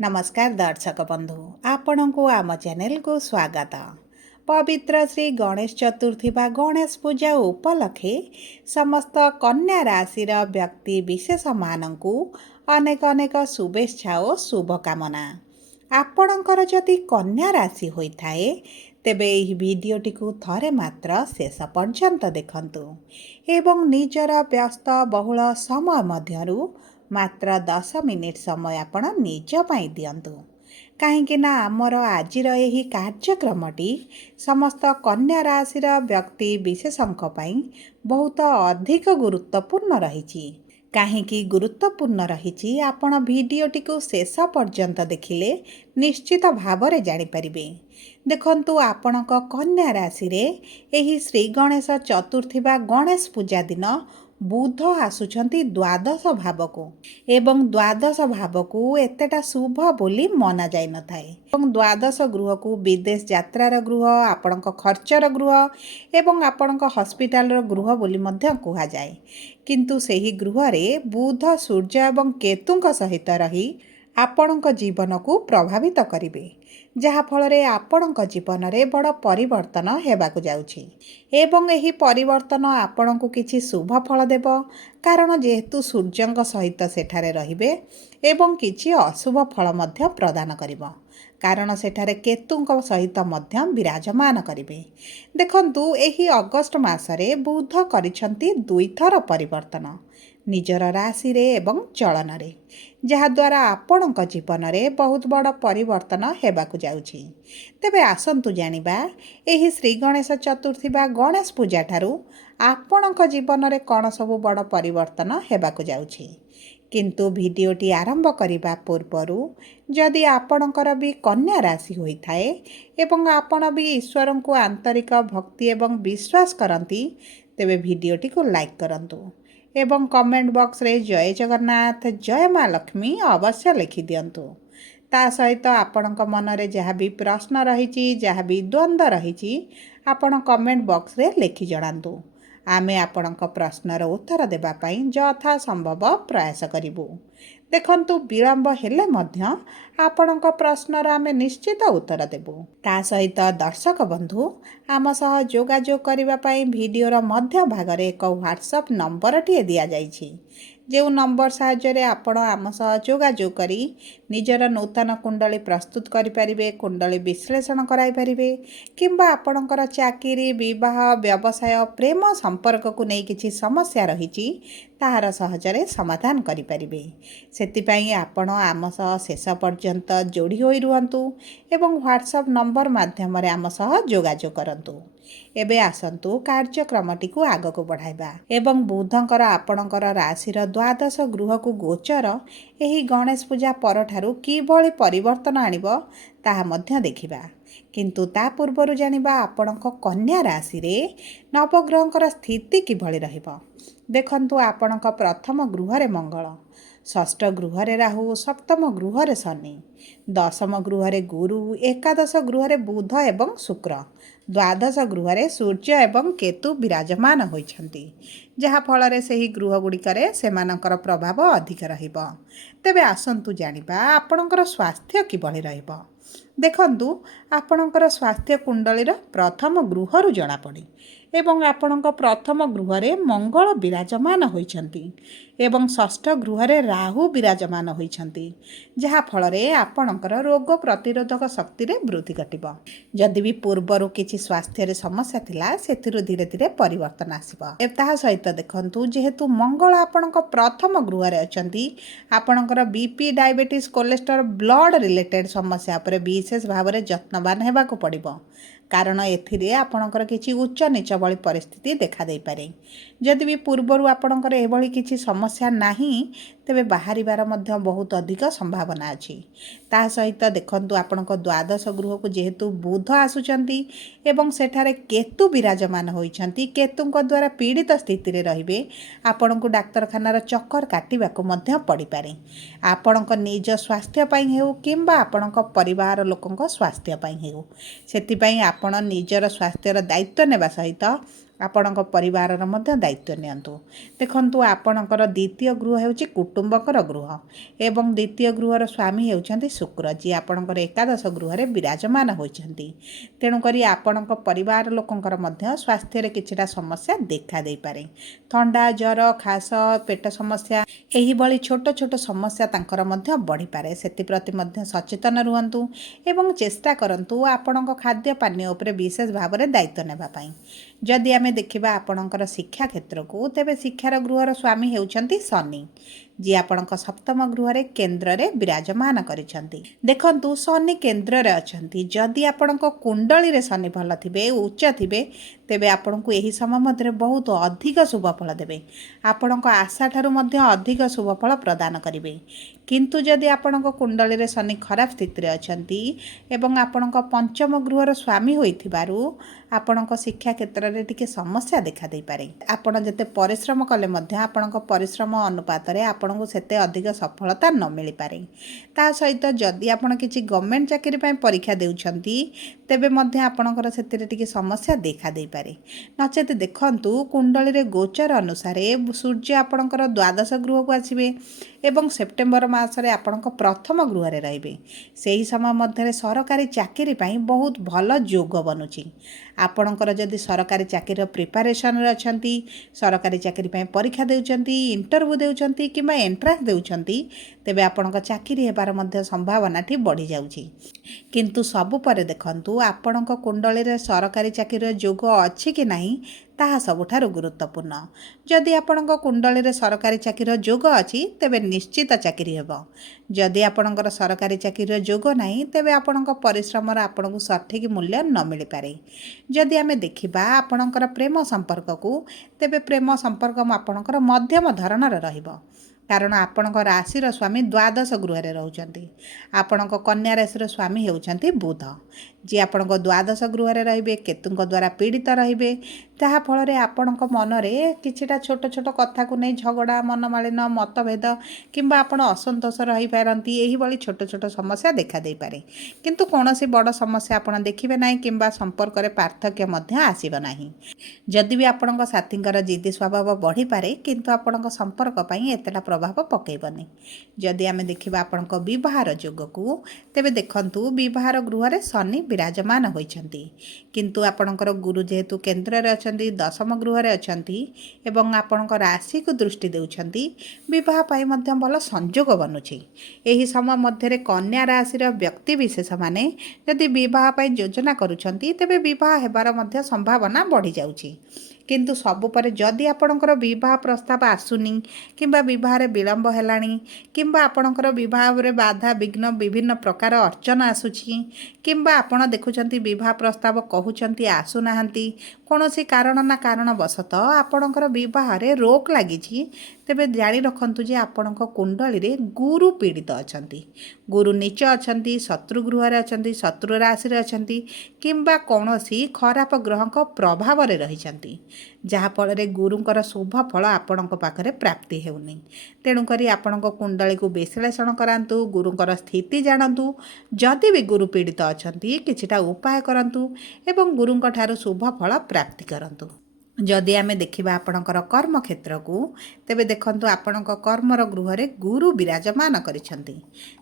नमस्कार दर्शक बंधु आपण को आम चैनल को स्वागत। पवित्र श्री गणेश चतुर्थी बा गणेश पूजा उपलक्षे समस्त कन्या राशि व्यक्ति विशेष मानू अनेक अनेक शुभेच्छा और शुभकामना। आपणकर जदि कन्या राशि होता है तेबे यह वीडियोटी को थरे मात्र शेष पर्यंत देखंतु एवं निजर व्यस्त बहुल समय मध्यरु मात्र 10 मिनिट समय आपण निज पाई दियंतु कहीं आमर आजिर यही कार्यक्रमटी समस्त कन्या राशि व्यक्ति विशेषों बहुत अधिक गुरुत्वपूर्ण रही। कहीं गुरुत्वपूर्ण रही आपण वीडियोटी को शेष पर्यंत देखिले निश्चित भाव में जानीपारे। देखंतु आपण कन्या राशि रे एही श्री गणेश चतुर्थी बा गणेश पूजा दिन बुध आसुचंती द्वादश भाव को एवं द्वादश भाव को एतेटा शुभ बोली मना जाई न थाए एवं द्वादश गृह को विदेश यात्रार गृह आपणक खर्चर गृह एवं आपणक हॉस्पिटल गृह बोली मध्य कहा जाए। किंतु सेही गृह रे बुध सूर्य एवं केतुंक सहित रही आपणक जीवन को प्रभावित करिवे जहा फल रे आपणक जीवन रे बड़ परिवर्तन हेबाकु जाउछि एवं एही परिवर्तन आपणकु किछि शुभ फल देब कारण जेहेतु सूर्यंक सहित सेठारे रहिबे एवं किछि अशुभ फल मध्य प्रदान करिब कारण सेठारे केतुंक सहित मध्य विराजमान करिवे। देखंतु एही अगस्त मासरे बुध करिछंती 2 थर परिवर्तन निजर राशि रे एवं चलन रे जहाद्वारा आपणक जीवन रे बहुत बड़ परिवर्तन हेबाकु जाउछि। तेबे आसंतु जानिबा एही श्री गणेश चतुर्थी बा गणेश पूजा ठारू आपणक जीवन रे कौन सब बड़ परिवर्तन हेबाकु जाउछि। किंतु वीडियोटी आरंभ करिबा पूर्वरु जदि आपणकर भी कन्या राशि होइथाए एवं आपण भी ईश्वर को आंतरिक भक्ति एवं विश्वास करंती तेबे वीडियोटी को लाइक करंतु एवं कमेंट बॉक्स रे जय जगन्नाथ जय माँ लक्ष्मी अवश्य लिखि दियंतु। ता सहित आपणक मन रे जहाँ भी प्रश्न रही जहाँ भी द्वंद्व रही आपण कमेंट बॉक्स रे लिखि जणांतु आमे आपणक प्रश्नर उत्तर देबा पई यथा संभव प्रयास करिबु। देखंतु विलंब हेले मध्य आपणक प्रश्नर आमे निश्चित उत्तर देबु। ता सहित दर्शक बंधु आम सह जोगाजोग करिबा पई वीडियोर मध्य भागरे एक व्हाट्सएप नंबर टिए दिया जाइछि जो नंबर साहाय्य आपण आम सह जोगाजोग करी निजर नूतन कुंडली प्रस्तुत करिपारिबे कुंडली विश्लेषण कराई पारिबे किंबा आपणकर चाकरी विवाह व्यवसाय प्रेम संपर्क को नहीं किछि समस्या रही ताहार सहजरे समाधान करिपारिबे। सेतिपई आपण आम सह शेष पर्यंत जोड़ी होई रुहंतु एवं व्हाट्सएप नंबर माध्यम रे आम सह जोगाजोग करंतु। एबे आसंतु कार्यक्रमटी को आग को बढ़ाइबा एवं बुधंकर आपणकर राशिर द्वादश गृह को गोचर एही गणेश पूजा परठारु किभଳି परिवर्तन आनिबो ताहा मध्य देखिबा। किंतु ता पूर्वरु जानिबा आपणक कन्या राशि रे नवग्रहंकर स्थिति किभଳି रहिबो। देखंतु आपणक प्रथम गृह रे मंगल षष्ठ गृह रे राहु सप्तम गृह रे शनि दशम गृह रे गुरु एकादश गृह रे बुध एवं शुक्र द्वादश गृह रे सूर्य एवं केतु विराजमान होइछंती जहा फल रे सेही गृह गुड़िकरे सेमानकर प्रभाव अधिक रहिबो। तेबे आसंतु जानिबा आपणकर स्वास्थ्य किभଳି रहिबो। देखंतु आपणकर स्वास्थ्य कुंडलीर प्रथम गृहरु जणा पड़ी एवं आपणक प्रथम गृह रे मंगल विराजमान होइछंती एवं षष्ठ गृह रे राहु विराजमान होइछंती जहा फल रे आपणकर रोग प्रतिरोधक शक्ति रे वृद्धि घटिबो। जदि भी पूर्वरु किछि स्वास्थ्य रे समस्या थिला सेथिरु धीरे धीरे परिवर्तन आसीबो। एता सहित देखंतु जेहेतु मंगल आपणक प्रथम गृह रे अछंती आपणकर BP diabetes cholesterol blood related समस्या पर विशेष भाव रे यत्नवान हेबाकु पड़िबो कारण एथिरे आपणकर किछि उच्च नीच भली परिस्थिति देखा देई पारे। जदि भी पूर्वरु आपणकर एभली किछि समस्या नाही तेबे बाहरिबार मध्य बहुत अधिक संभावना अछि। ता सहित देखंतु आपणक द्वादश गृह को जेहेतु बुध आसुचंती एवं सेठारे केतु विराजमान होइछंती केतुंक द्वारा पीड़ित स्थिति रे रहिबे आपणकु डाक्तरखानार चक्कर काटिबाकु मध्य पड़ी पारे। आपणक निज स्वास्थ्य पई हेउ किंबा आपणक परिवार लोकंक स्वास्थ्य पई हेउ सेति पई आपण निजर स्वास्थ्यर दायित्व नेबा सहित ଆପଣଙ୍କ ପରିବାରର ମଧ୍ୟ ଦାୟିତ୍ୱ ନିଅନ୍ତୁ। ଦେଖନ୍ତୁ ଆପଣଙ୍କର ଦ୍ୱିତୀୟ ଗୃହ ହେଉଛି କୁଟୁମ୍ବକର ଗୃହ ଏବଂ ଦ୍ୱିତୀୟ ଗୃହର ସ୍ୱାମୀ ହେଉଛନ୍ତି ଶୁକ୍ର, ଯିଏ ଆପଣଙ୍କର ଏକାଦଶ ଗୃହରେ ବିରାଜମାନ ହୋଇଛନ୍ତି। ତେଣୁକରି ଆପଣଙ୍କ ପରିବାର ଲୋକଙ୍କର ମଧ୍ୟ ସ୍ୱାସ୍ଥ୍ୟରେ କିଛିଟା ସମସ୍ୟା ଦେଖାଦେଇପାରେ। ଥଣ୍ଡା, ଜ୍ୱର, ଖାସ, ପେଟ ସମସ୍ୟା ଏହିଭଳି ଛୋଟ ଛୋଟ ସମସ୍ୟା ତାଙ୍କର ମଧ୍ୟ ବଢ଼ିପାରେ। ସେଥିପ୍ରତି ମଧ୍ୟ ସଚେତନ ରୁହନ୍ତୁ ଏବଂ ଚେଷ୍ଟା କରନ୍ତୁ ଆପଣଙ୍କ ଖାଦ୍ୟ ପାନୀୟ ଉପରେ ବିଶେଷ ଭାବରେ ଦାୟିତ୍ୱ ନେବା ପାଇଁ। ଯଦି ଆମେ ଦେଖିବା ଆପଣଙ୍କର ଶିକ୍ଷା କ୍ଷେତ୍ରକୁ, ତେବେ ଶିକ୍ଷାର ଗୃହର ସ୍ୱାମୀ ହେଉଛନ୍ତି ଶନି, ଯିଏ ଆପଣଙ୍କ ସପ୍ତମ ଗୃହରେ କେନ୍ଦ୍ରରେ ବିରାଜମାନ କରିଛନ୍ତି। ଦେଖନ୍ତୁ ଶନି କେନ୍ଦ୍ରରେ ଅଛନ୍ତି। ଯଦି ଆପଣଙ୍କ କୁଣ୍ଡଳୀରେ ଶନି ଭଲ ଥିବେ, ଉଚ୍ଚ ଥିବେ, ତେବେ ଆପଣଙ୍କୁ ଏହି ସମୟ ମଧ୍ୟରେ ବହୁତ ଅଧିକ ଶୁଭଫଳ ଦେବେ। ଆପଣଙ୍କ ଆଶା ଠାରୁ ମଧ୍ୟ ଅଧିକ ଶୁଭଫଳ ପ୍ରଦାନ କରିବେ। କିନ୍ତୁ ଯଦି ଆପଣଙ୍କ କୁଣ୍ଡଳୀରେ ଶନି ଖରାପ ସ୍ଥିତିରେ ଅଛନ୍ତି ଏବଂ ଆପଣଙ୍କ ପଞ୍ଚମ ଗୃହର ସ୍ୱାମୀ ହୋଇଥିବାରୁ ଆପଣଙ୍କ ଶିକ୍ଷା କ୍ଷେତ୍ରରେ ଟିକେ ସମସ୍ୟା ଦେଖାଦେଇପାରେ। ଆପଣ ଯେତେ ପରିଶ୍ରମ କଲେ ମଧ୍ୟ ଆପଣଙ୍କ ପରିଶ୍ରମ ଅନୁପାତରେ ଆପଣଙ୍କୁ ସେତେ ଅଧିକ ସଫଳତା ନ ମିଳିପାରେ। ତା ସହିତ ଯଦି ଆପଣ କିଛି ଗଭର୍ଣ୍ଣମେଣ୍ଟ ଚାକିରି ପାଇଁ ପରୀକ୍ଷା ଦେଉଛନ୍ତି, ତେବେ ମଧ୍ୟ ଆପଣଙ୍କର ସେଥିରେ ଟିକେ ସମସ୍ୟା ଦେଖାଦେଇପାରେ। ନଚେତ ଦେଖନ୍ତୁ କୁଣ୍ଡଳୀରେ ଗୋଚର ଅନୁସାରେ ସୂର୍ଯ୍ୟ ଆପଣଙ୍କର ଦ୍ୱାଦଶ ଗୃହକୁ ଆସିବେ ଏବଂ ସେପ୍ଟେମ୍ବର ମାସରେ ଆପଣଙ୍କ ପ୍ରଥମ ଗୃହରେ ରହିବେ। ସେହି ସମୟ ମଧ୍ୟରେ ସରକାରୀ ଚାକିରି ପାଇଁ ବହୁତ ଭଲ ଯୋଗ ବନୁଛି। ଆପଣଙ୍କର ଯଦି ସରକାରୀ ଚାକିରିର ପ୍ରିପାରେସନରେ ଅଛନ୍ତି, ସରକାରୀ ଚାକିରି ପାଇଁ ପରୀକ୍ଷା ଦେଉଛନ୍ତି, ଇଣ୍ଟରଭ୍ୟୁ ଦେଉଛନ୍ତି କିମ୍ବା ଏଣ୍ଟ୍ରାନ୍ସ ଦେଉଛନ୍ତି, ତେବେ ଆପଣଙ୍କ ଚାକିରି ହେବାର ମଧ୍ୟ ସମ୍ଭାବନାଟି ବଢ଼ିଯାଉଛି। କିନ୍ତୁ ସବୁ ପରେ ଦେଖନ୍ତୁ ଆପଣଙ୍କ କୁଣ୍ଡଳୀରେ ସରକାରୀ ଚାକିରିର ଯୋଗ ଅଛି କି ନାହିଁ ତାହା ସବୁଠାରୁ ଗୁରୁତ୍ୱପୂର୍ଣ୍ଣ। ଯଦି ଆପଣଙ୍କ କୁଣ୍ଡଳୀରେ ସରକାରୀ ଚାକିରିର ଯୋଗ ଅଛି, ତେବେ ନିଶ୍ଚିତ ଚାକିରି ହେବ। ଯଦି ଆପଣଙ୍କର ସରକାରୀ ଚାକିରିର ଯୋଗ ନାହିଁ, ତେବେ ଆପଣଙ୍କ ପରିଶ୍ରମର ଆପଣଙ୍କୁ ସଠିକ୍ ମୂଲ୍ୟ ନ ମିଳିପାରେ। ଯଦି ଆମେ ଦେଖିବା ଆପଣଙ୍କର ପ୍ରେମ ସମ୍ପର୍କକୁ, ତେବେ ପ୍ରେମ ସମ୍ପର୍କ ଆପଣଙ୍କର ମଧ୍ୟମ ଧରଣର ରହିବ। କାରଣ ଆପଣଙ୍କ ରାଶିର ସ୍ୱାମୀ ଦ୍ୱାଦଶ ଗୃହରେ ରହୁଛନ୍ତି। ଆପଣଙ୍କ କନ୍ୟା ରାଶିର ସ୍ୱାମୀ ହେଉଛନ୍ତି ବୁଧ, ଯିଏ ଆପଣଙ୍କ ଦ୍ୱାଦଶ ଗୃହରେ ରହିବେ, କେତୁଙ୍କ ଦ୍ୱାରା ପୀଡ଼ିତ ରହିବେ। ଯାହାଫଳରେ ଆପଣଙ୍କ ମନରେ କିଛିଟା ଛୋଟ ଛୋଟ କଥାକୁ ନେଇ ଝଗଡ଼ା, ମନମାଳିନ, ମତଭେଦ କିମ୍ବା ଆପଣ ଅସନ୍ତୋଷ ରହିପାରନ୍ତି। ଏହିଭଳି ଛୋଟ ଛୋଟ ସମସ୍ୟା ଦେଖାଦେଇପାରେ। କିନ୍ତୁ କୌଣସି ବଡ଼ ସମସ୍ୟା ଆପଣ ଦେଖିବେ ନାହିଁ କିମ୍ବା ସମ୍ପର୍କରେ ପାର୍ଥକ୍ୟ ମଧ୍ୟ ଆସିବ ନାହିଁ। ଯଦି ବି ଆପଣଙ୍କ ସାଥୀଙ୍କର ଜିଦି ସ୍ୱଭାବ ବଢ଼ିପାରେ, କିନ୍ତୁ ଆପଣଙ୍କ ସମ୍ପର୍କ ପାଇଁ ଏତେଟା ପ୍ରଭାବ ପକାଇବନି। ଯଦି ଆମେ ଦେଖିବା ଆପଣଙ୍କ ବିବାହର ଯୋଗକୁ, ତେବେ ଦେଖନ୍ତୁ ବିବାହର ଗୃହରେ ଶନି ବିରାଜମାନ ହୋଇଛନ୍ତି। କିନ୍ତୁ ଆପଣଙ୍କର ଗୁରୁ ଯେହେତୁ କେନ୍ଦ୍ରରେ ଅଛନ୍ତି, ଦଶମ ଗୃହରେ ଅଛନ୍ତି ଏବଂ ଆପଣଙ୍କ ରାଶିକୁ ଦୃଷ୍ଟି ଦେଉଛନ୍ତି, ବିବାହ ପାଇଁ ମଧ୍ୟ ଭଲ ସଂଯୋଗ ବନୁଛି। ଏହି ସମୟ ମଧ୍ୟରେ କନ୍ୟା ରାଶିର ବ୍ୟକ୍ତିବିଶେଷମାନେ ଯଦି ବିବାହ ପାଇଁ ଯୋଜନା କରୁଛନ୍ତି, ତେବେ ବିବାହ ହେବାର ମଧ୍ୟ ସମ୍ଭାବନା ବଢ଼ିଯାଉଛି। କିନ୍ତୁ ସବୁ ପରେ ଯଦି ଆପଣଙ୍କର ବିବାହ ପ୍ରସ୍ତାବ ଆସୁନି କିମ୍ବା ବିବାହରେ ବିଳମ୍ବ ହେଲାଣି କିମ୍ବା ଆପଣଙ୍କର ବିବାହରେ ବାଧା ବିଘ୍ନ ବିଭିନ୍ନ ପ୍ରକାର ଅର୍ଚ୍ଚନା ଆସୁଛି କିମ୍ବା ଆପଣ ଦେଖୁଛନ୍ତି ବିବାହ ପ୍ରସ୍ତାବ କହୁଛନ୍ତି ଆସୁନାହାନ୍ତି, କୌଣସି କାରଣ ନା କାରଣବଶତଃ ଆପଣଙ୍କର ବିବାହରେ ରୋକ ଲାଗିଛି, ତେବେ ଜାଣି ରଖନ୍ତୁ ଯେ ଆପଣଙ୍କ କୁଣ୍ଡଳୀରେ ଗୁରୁ ପୀଡ଼ିତ ଅଛନ୍ତି। ଗୁରୁ ନୀଚ ଅଛନ୍ତି, ଶତ୍ରୁ ଗୃହରେ ଅଛନ୍ତି, ଶତ୍ରୁ ରାଶିରେ ଅଛନ୍ତି କିମ୍ବା କୌଣସି ଖରାପ ଗ୍ରହଙ୍କ ପ୍ରଭାବରେ ରହିଛନ୍ତି, ଯାହାଫଳରେ ଗୁରୁଙ୍କର ଶୁଭ ଫଳ ଆପଣଙ୍କ ପାଖରେ ପ୍ରାପ୍ତି ହେଉନି। ତେଣୁକରି ଆପଣଙ୍କ କୁଣ୍ଡଳୀକୁ ବିଶ୍ଳେଷଣ କରାନ୍ତୁ, ଗୁରୁଙ୍କର ସ୍ଥିତି ଜାଣନ୍ତୁ। ଯଦି ବି ଗୁରୁ ପୀଡ଼ିତ ଅଛନ୍ତି, କିଛିଟା ଉପାୟ କରନ୍ତୁ ଏବଂ ଗୁରୁଙ୍କ ଠାରୁ ଶୁଭ ଫଳ ପ୍ରାପ୍ତି କରନ୍ତୁ। ଯଦି ଆମେ ଦେଖିବା ଆପଣଙ୍କର କର୍ମକ୍ଷେତ୍ରକୁ, ତେବେ ଦେଖନ୍ତୁ ଆପଣଙ୍କ କର୍ମର ଗୃହରେ ଗୁରୁ ବିରାଜମାନ କରିଛନ୍ତି,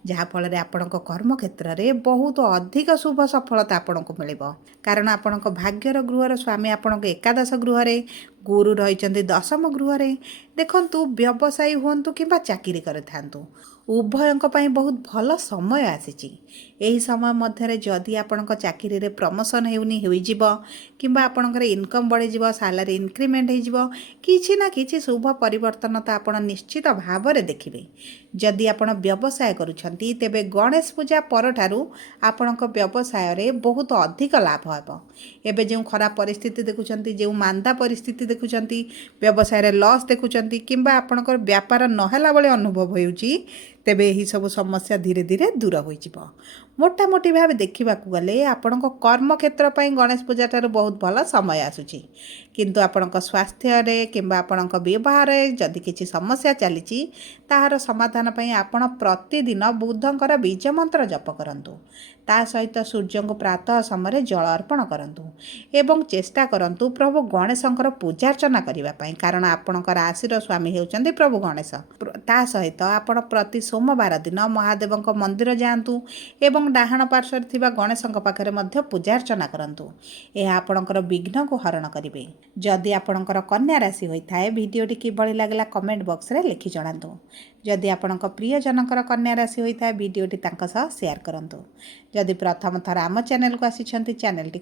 ଯାହାଫଳରେ ଆପଣଙ୍କ କର୍ମକ୍ଷେତ୍ରରେ ବହୁତ ଅଧିକ ଶୁଭ ସଫଳତା ଆପଣଙ୍କୁ ମିଳିବ। କାରଣ ଆପଣଙ୍କ ଭାଗ୍ୟର ଗୃହର ସ୍ୱାମୀ ଆପଣଙ୍କ ଏକାଦଶ ଗୃହରେ, ଗୁରୁ ରହିଛନ୍ତି ଦଶମ ଗୃହରେ। ଦେଖନ୍ତୁ ବ୍ୟବସାୟୀ ହୁଅନ୍ତୁ କିମ୍ବା ଚାକିରି କରିଥାନ୍ତୁ, ଉଭୟଙ୍କ ପାଇଁ ବହୁତ ଭଲ ସମୟ ଆସିଛି। ଏହି ସମୟ ମଧ୍ୟରେ ଯଦି ଆପଣଙ୍କ ଚାକିରିରେ ପ୍ରମୋସନ୍ ହୋଇଯିବ କିମ୍ବା ଆପଣଙ୍କର ଇନକମ୍ ବଢ଼ିଯିବ, ସାଲାରୀ ଇନକ୍ରିମେଣ୍ଟ ହୋଇଯିବ, କିଛି ନା କିଛି ଶୁଭ ପରିବର୍ତ୍ତନ ତ ଆପଣ ନିଶ୍ଚିତ ଭାବରେ ଦେଖିବେ। ଯଦି ଆପଣ ବ୍ୟବସାୟ କରୁଛନ୍ତି, ତେବେ ଗଣେଶ ପୂଜା ପରଠାରୁ ଆପଣଙ୍କ ବ୍ୟବସାୟରେ ବହୁତ ଅଧିକ ଲାଭ ହେବ। ଏବେ ଯେଉଁ ଖରାପ ପରିସ୍ଥିତି ଦେଖୁଛନ୍ତି, ଯେଉଁ ମାନ୍ଦା ପରିସ୍ଥିତି ଦେଖୁଛନ୍ତି, ବ୍ୟବସାୟରେ ଲସ୍ ଦେଖୁଛନ୍ତି କିମ୍ବା ଆପଣଙ୍କର ବ୍ୟାପାର ନହେଲା ଭଳି ଅନୁଭବ ହେଉଛି, ତେବେ ଏହି ସବୁ ସମସ୍ୟା ଧୀରେ ଧୀରେ ଦୂର ହୋଇଯିବ। ମୋଟାମୋଟି ଭାବେ ଦେଖିବାକୁ ଗଲେ ଆପଣଙ୍କ କର୍ମକ୍ଷେତ୍ର ପାଇଁ ଗଣେଶ ପୂଜାଠାରୁ ବହୁତ ଭଲ ସମୟ ଆସୁଛି। କିନ୍ତୁ ଆପଣଙ୍କ ସ୍ୱାସ୍ଥ୍ୟରେ କିମ୍ବା ଆପଣଙ୍କ ବ୍ୟବହାରରେ ଯଦି କିଛି ସମସ୍ୟା ଚାଲିଛି ତାହାର ସମାଧାନ ପାଇଁ ଆପଣ ପ୍ରତିଦିନ ବୁଧଙ୍କର ବୀଜ ମନ୍ତ୍ର ଜପ କରନ୍ତୁ। ତା ସହିତ ସୂର୍ଯ୍ୟଙ୍କୁ ପ୍ରାତଃ ସମୟରେ ଜଳ ଅର୍ପଣ କରନ୍ତୁ ଏବଂ ଚେଷ୍ଟା କରନ୍ତୁ ପ୍ରଭୁ ଗଣେଶଙ୍କର ପୂଜାର୍ଚ୍ଚନା କରିବା ପାଇଁ, କାରଣ ଆପଣଙ୍କ ରାଶିର ସ୍ୱାମୀ ହେଉଛନ୍ତି ପ୍ରଭୁ ଗଣେଶ। ତା ସହିତ ଆପଣ ପ୍ରତି ସୋମବାର ଦିନ ମହାଦେବଙ୍କ ମନ୍ଦିର ଯାଆନ୍ତୁ ଏବଂ ଡାହାଣ ପାର୍ଶ୍ୱରେ ଥିବା ଗଣେଶଙ୍କ ପାଖରେ ମଧ୍ୟ ପୂଜାର୍ଚ୍ଚନା କରନ୍ତୁ। ଏହା ଆପଣଙ୍କର ବିଘ୍ନକୁ ହରଣ କରିବେ। ଯଦି ଆପଣଙ୍କର କନ୍ୟା ରାଶି ହୋଇଥାଏ, ଭିଡ଼ିଓଟି କିଭଳି ଲାଗିଲା କମେଣ୍ଟ ବକ୍ସରେ ଲେଖି ଜଣାନ୍ତୁ। ଯଦି ଆପଣଙ୍କ ପ୍ରିୟଜନଙ୍କର କନ୍ୟା ରାଶି ହୋଇଥାଏ, ଭିଡ଼ିଓଟି ତାଙ୍କ ସହ ସେୟାର କରନ୍ତୁ। ଯଦି ପ୍ରଥମ ଥର ଆମ ଚ୍ୟାନେଲକୁ ଆସିଛନ୍ତି, ଚ୍ୟାନେଲଟି